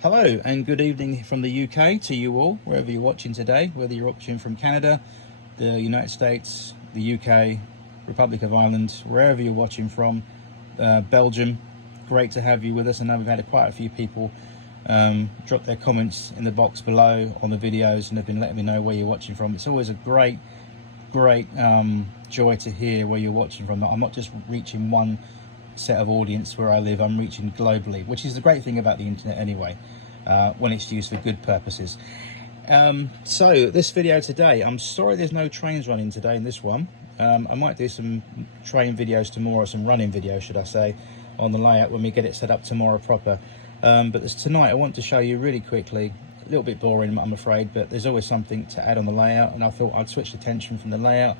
Hello and good evening from the UK to you all, wherever you're watching today, whether you're watching from Canada, the United States, the UK, Republic of Ireland, wherever you're watching from, Belgium. Great to have you with us. I know we've had quite a few people drop their comments in the box below on the videos and have been letting me know where you're watching from. It's always a great joy to hear where you're watching from. I'm not just reaching one set of audience where I live, I'm reaching globally, which is the great thing about the internet anyway, when it's used for good purposes. So this video today, I'm sorry there's no trains running today in this one. I might do some train videos tomorrow, some running videos should I say, on the layout when we get it set up tomorrow proper. But tonight I want to show you really quickly, a little bit boring I'm afraid, but there's always something to add on the layout, and I thought I'd switch attention from the layout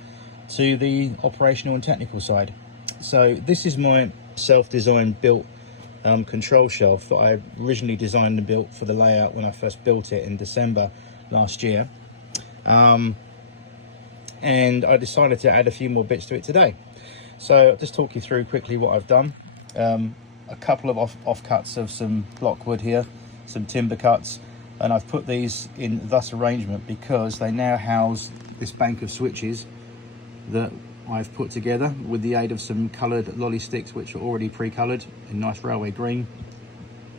to the operational and technical side. So this is my self-designed built control shelf that I originally designed and built for the layout when I first built it in December last year, and I decided to add a few more bits to it today. So I'll just talk you through quickly what I've done. A couple of offcuts of some blockwood here, some timber cuts, and I've put these in thus arrangement because they now house this bank of switches that I've put together with the aid of some coloured lolly sticks which are already pre-coloured in nice railway green.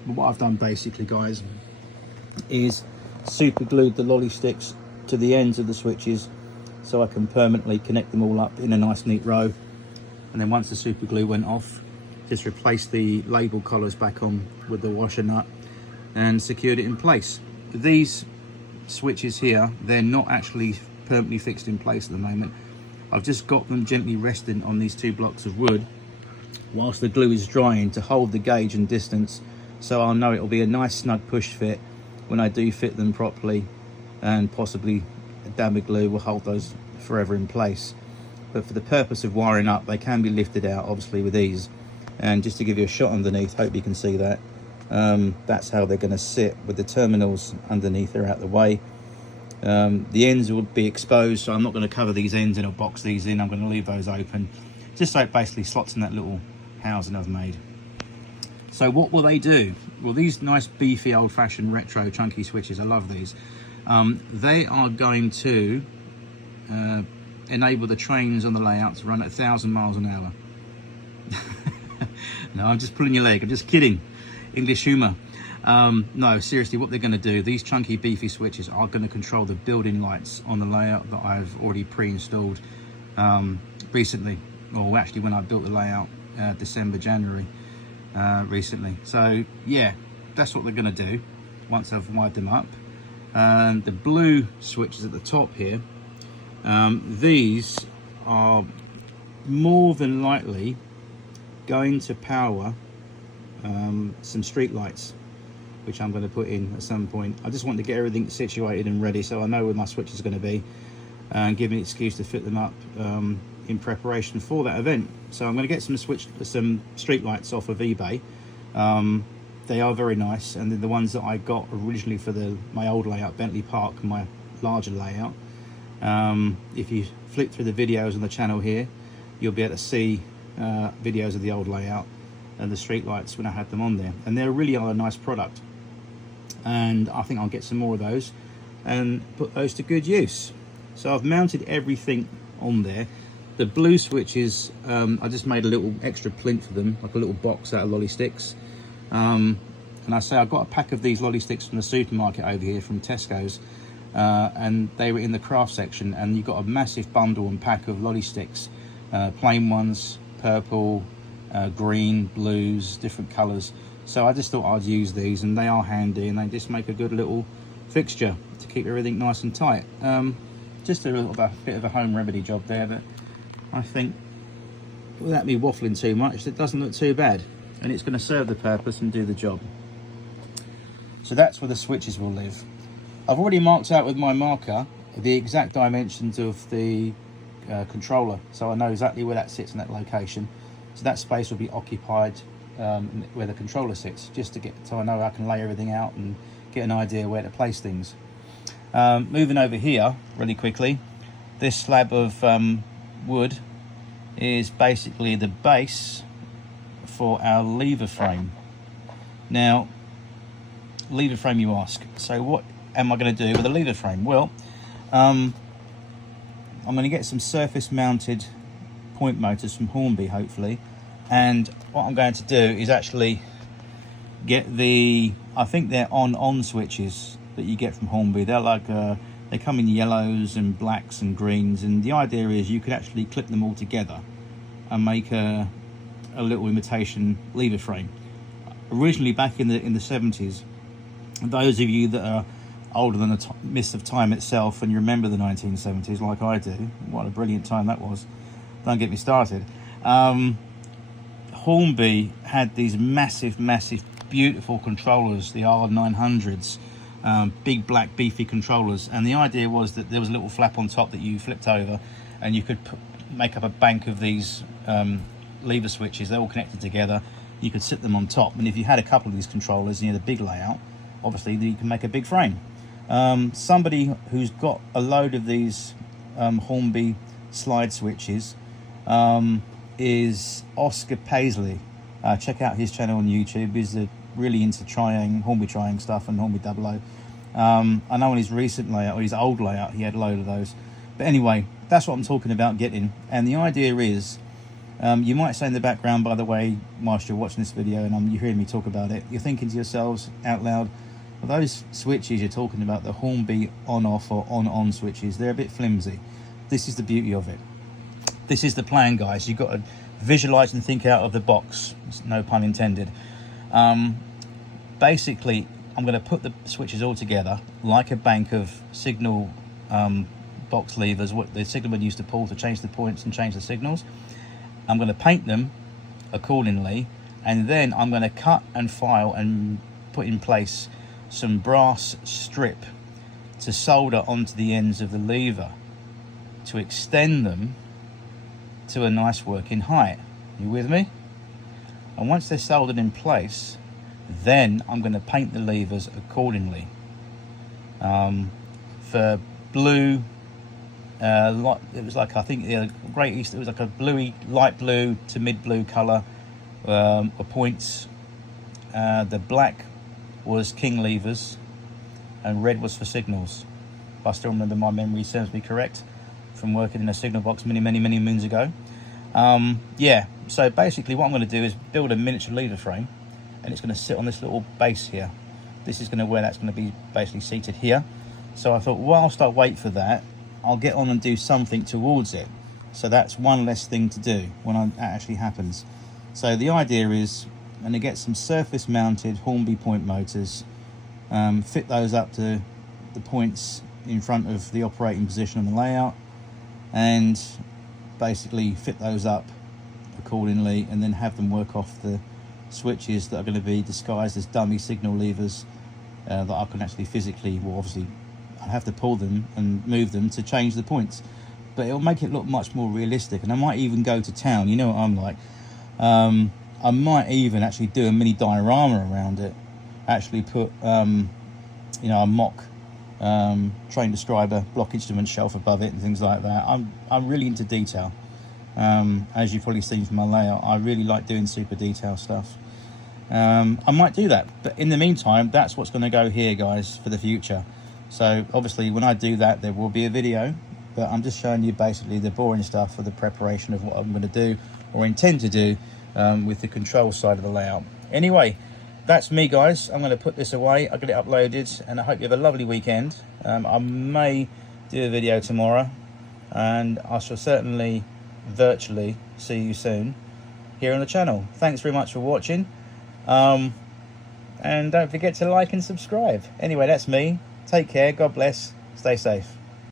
But what I've done basically, guys, is super glued the lolly sticks to the ends of the switches so I can permanently connect them all up in a nice neat row. And then once the super glue went off, just replaced the label collars back on with the washer nut and secured it in place. These switches here, they're not actually permanently fixed in place at the moment. I've just got them gently resting on these two blocks of wood whilst the glue is drying to hold the gauge and distance, so I'll know it'll be a nice snug push fit when I do fit them properly, and possibly a dab of glue will hold those forever in place. But for the purpose of wiring up, they can be lifted out obviously with ease. And just to give you a shot underneath, hope you can see that, that's how they're going to sit with the terminals underneath. They're out the way. The ends will be exposed, so I'm not going to cover these ends and I'll box these in. I'm going to leave those open just so it basically slots in that little housing I've made. So what will they do? Well, these nice beefy old-fashioned retro chunky switches, I love these. They are going to enable the trains on the layout to run at 1,000 miles an hour. No, I'm just pulling your leg, I'm just kidding. English humour. No, seriously, what they're going to do, these chunky beefy switches are going to control the building lights on the layout that I've already pre-installed recently, or actually when I built the layout December, January recently. So yeah, that's what they're going to do once I've wired them up. And the blue switches at the top here, these are more than likely going to power some street lights, which I'm going to put in at some point. I just want to get everything situated and ready so I know where my switch is going to be and give me an excuse to fit them up in preparation for that event. So I'm going to get some street lights off of eBay. They are very nice, and they're the ones that I got originally for my old layout, Bentley Park, my larger layout. If you flick through the videos on the channel here, you'll be able to see videos of the old layout and the street lights when I had them on there, and they really are a nice product, and I think I'll get some more of those and put those to good use. So I've mounted everything on there. The blue switches, I just made a little extra plinth for them, like a little box out of lolly sticks, and I say I got a pack of these lolly sticks from the supermarket over here from Tesco's, and they were in the craft section, and you got a massive bundle and pack of lolly sticks, plain ones, purple, green, blues, different colors. So I just thought I'd use these, and they are handy, and they just make a good little fixture to keep everything nice and tight. Just a bit of a home remedy job there, but I think without me waffling too much, it doesn't look too bad, and it's going to serve the purpose and do the job. So that's where the switches will live. I've already marked out with my marker the exact dimensions of the controller, so I know exactly where that sits in that location. So that space will be occupied where the controller sits, just so I know I can lay everything out and get an idea where to place things. Moving over here really quickly, this slab of wood is basically the base for our lever frame. Now lever frame, you ask. So what am I going to do with a lever frame? Well, I'm going to get some surface mounted point motors from Hornby, hopefully, and what I'm going to do is actually get the, I think they're on switches that you get from Hornby. They're like they come in yellows and blacks and greens, and the idea is you could actually clip them all together and make a little imitation lever frame. Originally, back in the 70s, those of you that are older than the mist of time itself and you remember the 1970s like I do, what a brilliant time that was, don't get me started. Hornby had these massive beautiful controllers, the R900s, big black beefy controllers, and the idea was that there was a little flap on top that you flipped over and you could make up a bank of these lever switches. They're all connected together. You could sit them on top, and if you had a couple of these controllers and you had a big layout, obviously you can make a big frame. Somebody who's got a load of these Hornby slide switches is Oscar Paisley. Check out his channel on YouTube. He's really into Hornby trying stuff and Hornby 00. I know on his recent layout, or his old layout, he had a load of those. But anyway, that's what I'm talking about getting. And the idea is, you might say in the background, by the way, whilst you're watching this video and you're hearing me talk about it, you're thinking to yourselves out loud, well, those switches you're talking about, the Hornby on-off or on-on switches, they're a bit flimsy. This is the beauty of it. This is the plan, guys. You've got to visualize and think out of the box. No pun intended. Basically, I'm going to put the switches all together like a bank of signal box levers, what the signalman used to pull to change the points and change the signals. I'm going to paint them accordingly, and then I'm going to cut and file and put in place some brass strip to solder onto the ends of the lever to extend them to a nice working height. You with me? And once they're soldered in place, then I'm going to paint the levers accordingly. For blue, it was like, I think Great East, it was like a bluey, light blue to mid blue colour for points. The black was king levers and red was for signals. If I still remember, my memory serves me correct from working in a signal box many moons ago. Yeah, so basically what I'm going to do is build a miniature lever frame, and it's going to sit on this little base here. This is going to where that's going to be basically seated here. So I thought, whilst I wait for that, I'll get on and do something towards it. So that's one less thing to do when that actually happens. So the idea is I'm going to get some surface mounted Hornby point motors, fit those up to the points in front of the operating position on the layout, and basically fit those up accordingly, and then have them work off the switches that are going to be disguised as dummy signal levers that I can actually physically, well, obviously I'll have to pull them and move them to change the points, but it'll make it look much more realistic. And I might even go to town, you know what I'm like. I might even actually do a mini diorama around it, actually put you know, a mock train describer block instrument shelf above it and things like that. I'm really into detail. As you've probably seen from my layout, I really like doing super detail stuff. I might do that, but in the meantime, that's what's going to go here, guys, for the future. So obviously when I do that, there will be a video, but I'm just showing you basically the boring stuff for the preparation of what I'm going to do or intend to do with the control side of the layout. Anyway, that's me, guys. I'm going to put this away. I'll get it uploaded, and I hope you have a lovely weekend. I may do a video tomorrow, and I shall certainly virtually see you soon here on the channel. Thanks very much for watching, and don't forget to like and subscribe. Anyway, that's me. Take care, God bless, stay safe.